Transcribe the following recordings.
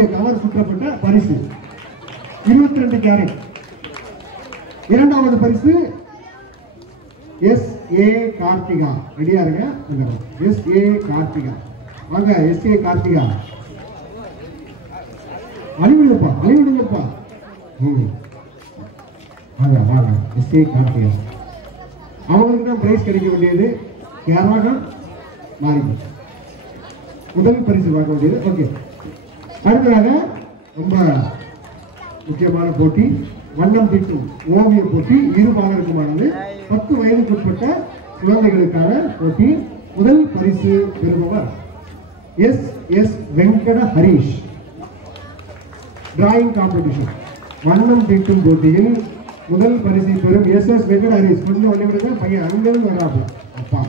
Cover சுற்றப்பட்ட பரிசு 22 carrot. இரண்டாவது பரிசு S.A. கார்த்திகா. ரெடியா இருங்க. S.A. கார்த்திகா வாங்க. S.A. கார்த்திகா அழிவிடுங்கப்பா அழிவிடுங்கப்பா. வாங்க வாங்க. S.A. கார்த்திகா அவங்களுக்கு தான் பிரைஸ் கிடைக்க வேண்டியது. கேரளாக மாறி முதல் பரிசு வாங்க வேண்டியது. ஓகே, அடுத்ததாக ரொம்ப முக்கியமான போட்டி வண்ணம் தீட்டும் ஓவிய போட்டி. இரு மாணவருக்குமானது 10 வயதுக்குட்பட்ட குழந்தைகளுக்கான போட்டி. முதல் பரிசு பெறுபவர் S.S. Venkata Harish. Drawing competition வண்ணம் தீட்டும் போட்டியில் முதல் பரிசை பெறும் S.S. வெங்கட ஹரீஷ். கொஞ்சம் வழிவிடுங்க, பையன் அங்கிருந்து வராது. அப்பா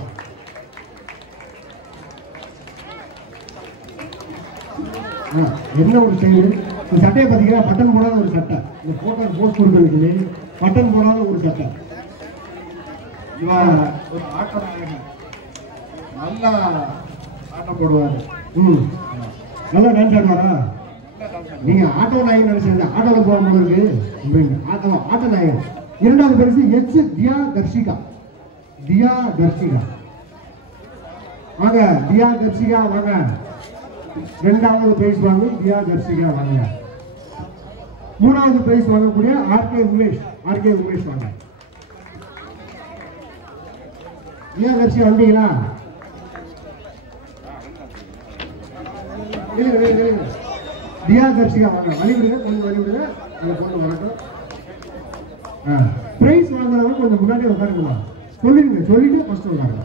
என்ன ஒரு செயல். இந்த சட்டையை பார்த்தீங்கன்னா பட்டன் போடாத ஒரு சட்டை. இந்த போட்டோ போஸ்ட் கொடுக்கறதுக்கு பட்டன் போடாத ஒரு சட்டை. ஒரு ஆட்டம் நல்லா ஆட்டம் போடுவாரு. நல்லா டான்ஸ் ஆடுவாரா? நீங்க ஆட்டோ நாயகன் நினைச்சீங்க. ஆட்டோவில் போகும்போது இருக்கு ஆட்ட நாயகன். இரண்டாவது பரிசு எச் தியா தர்ஷிகா. தியா தர்ஷிகா வாங்க. தியா தர்ஷிகா வாங்க. இரண்டாவது பிரைஸ் வாங்க தியா தர்ஷிகா வாங்க. மூணாவது பிரைஸ் வாங்கக்கூடிய ஆர்கே உமேஷ். ஆர்கே உமேஷ் வாங்க. தியா தர்ஷிகா வந்தீங்களா? தியா தர்ஷிகா வாங்க. வழிவிடுங்க, கொஞ்சம் வழிவிடுங்க. அந்த பொண்ணு வரட்டும். பிரைஸ் வாங்குறவங்க கொஞ்சம் முன்னாடி உட்காருங்களா? சொல்லிடுங்க, சொல்லிட்டு ஃபர்ஸ்ட் உட்காருங்க.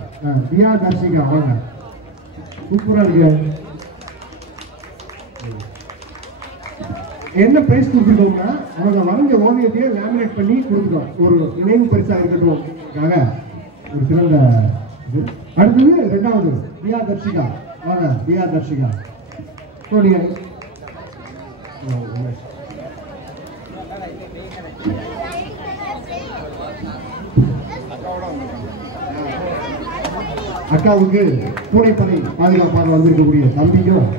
தியா தர்ஷிகா வாங்க. சூப்பரா இருக்கு. என்ன பிரைஸ் கொடுத்துருக்கோம்னா அவங்க வரைஞ்ச ஓவியத்தையே லேமினேட் பண்ணி கொடுத்துருக்கோம். ஒரு நினைவு பரிசா இருக்கட்டும் ஒரு சிறந்த இது. அடுத்தது இரண்டாவது தியா தர்ஷிகா வாங்க. தியா தர்ஷிகா சொல்லுங்க. அக்காவுக்கு பூனைப்படை பாதுகாப்பாக வந்திருக்கக்கூடிய தம்பிக்கும்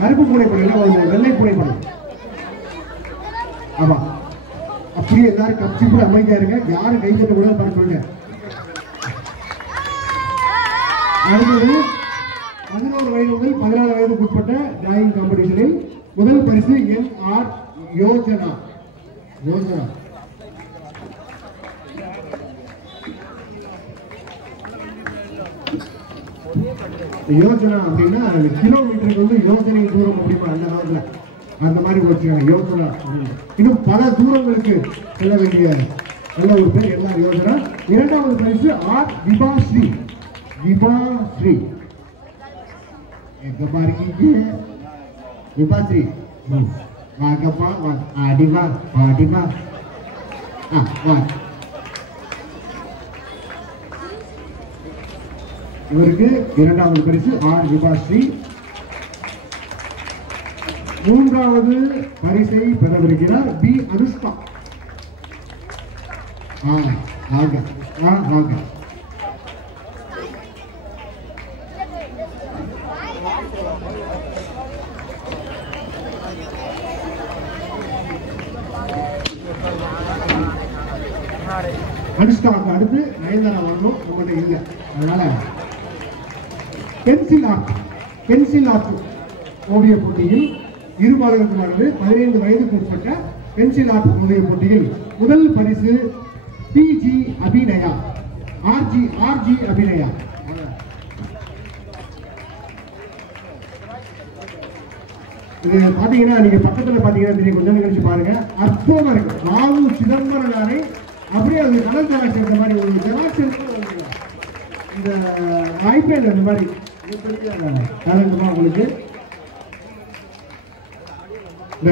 கருப்பு பூனைப்படை வெள்ளை பூனைப்படை. ஆமா, அப்படியே எல்லாரும் கட்சி கூட அமைதியா இருங்க. யாரும் கை தட்ட கூட பண்ண சொல்லுங்க. அடுத்தது 11 வயது முதல் 14 வயதுக்கு உட்பட்ட டிராயிங் காம்படிஷனில் முதல் பரிசு N.R. யோஜனா. யோஜனா யோஜனா அப்படின்னா கிலோமீட்டருக்கு வந்து யோஜனை தூரம் அப்படிமா அந்த காலத்துல அந்த மாதிரி வச்சுக்காங்க யோஜனா. இன்னும் பல தூரங்களுக்கு செல்ல வேண்டிய நல்ல ஒரு பேர் எல்லா யோஜனா. இரண்டாவது பரிசு R. விபாஸ்ரீ. விபாஸ்ரீ எங்க பாருக்கீங்க விபாஸ்ரீ வாங்கப்பா ஆடிவா ஆடிவா. வா. இவருக்கு இரண்டாவது பரிசு R. விபாஸ்ரீ. மூன்றாவது பரிசை பெறவிருக்கிறார் B. அனுஷ்கா. வாங்க வாங்க. அனுஷ்காவுக்கு அடுத்து நயன்தாரா வரணும். நம்மகிட்ட இல்லை, அதனால பென்சில் ஆர்ட். பென்சில் ஆர்ட் ஓவிய போட்டியில் இரு மாணவர்களுக்குமானது 15 வயதுக்கு உட்பட்ட பென்சில் ஆர்ட் ஓவிய போட்டியில் முதல் பரிசு PG அபிநயா. RG அபிநயா. இது பாத்தீங்கன்னா நீங்க பக்கத்துல பாத்தீங்கன்னா தெரியும். கொஞ்சம் கழிச்சு பாருங்க. அற்புதமா இருக்கு. ராவு சிதம்பரனாரை அப்படியே அது கடல் ஜெராக்ஸ் எடுத்த மாதிரி ஒரு ஜெராக்ஸ் எடுத்து இந்த ஐபேட் அந்த மாதிரி டேலண்ட்மா உங்களுக்கு. இந்த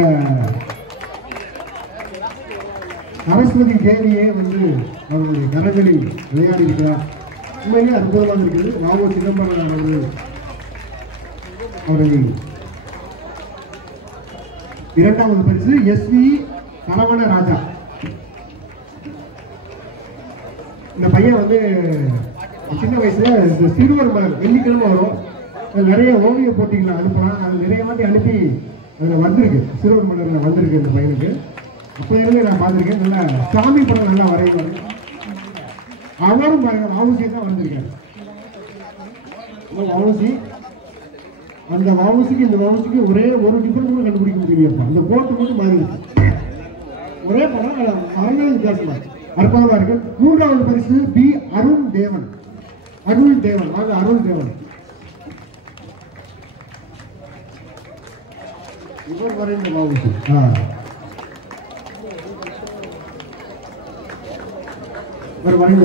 சரஸ்வதி தேவியே வந்து அவங்களுடைய கரங்களில் விளையாடி இருக்கிறார். உண்மையிலே அற்புதமாக இருக்குது. ராவு சிதம்பரம் அவர்கள் இரண்டாவது பரிசு SV சரவண ராஜா. இந்த பையன் வந்து சின்ன வயசுல சிறுவர் மலர் வெள்ளிக்கிழமை வரும். நிறைய ஓவிய போட்டிகளை அனுப்பலாம். அது நிறைய வாட்டி அனுப்பி அதில் வந்திருக்கு, சிறுவர் மலரில் வந்திருக்கு இந்த பையனுக்கு. அப்போ இருந்து நான் பார்த்துருக்கேன். நல்லா சாமி படம் நல்லா வரைவார். அவரும் வவுசி தான் வந்திருக்காரு. வவுசி, அந்த வவுசிக்கு இந்த வவுசிக்கு ஒரே ஒரு டிஃபரெண்ட் கண்டுபிடிக்க முடியலையப்பா. அந்த கோட்டு மட்டும் மாறி ஒரே படம் மறந்தது வித்தியாசமா அற்புதமா இருக்கு. 3வது பரிசு பி அருண் தேவன். அருள் தேவன் வாங்க. அருள் தேவன் இவர் வரைந்த வவுசி. இவர் வரைந்த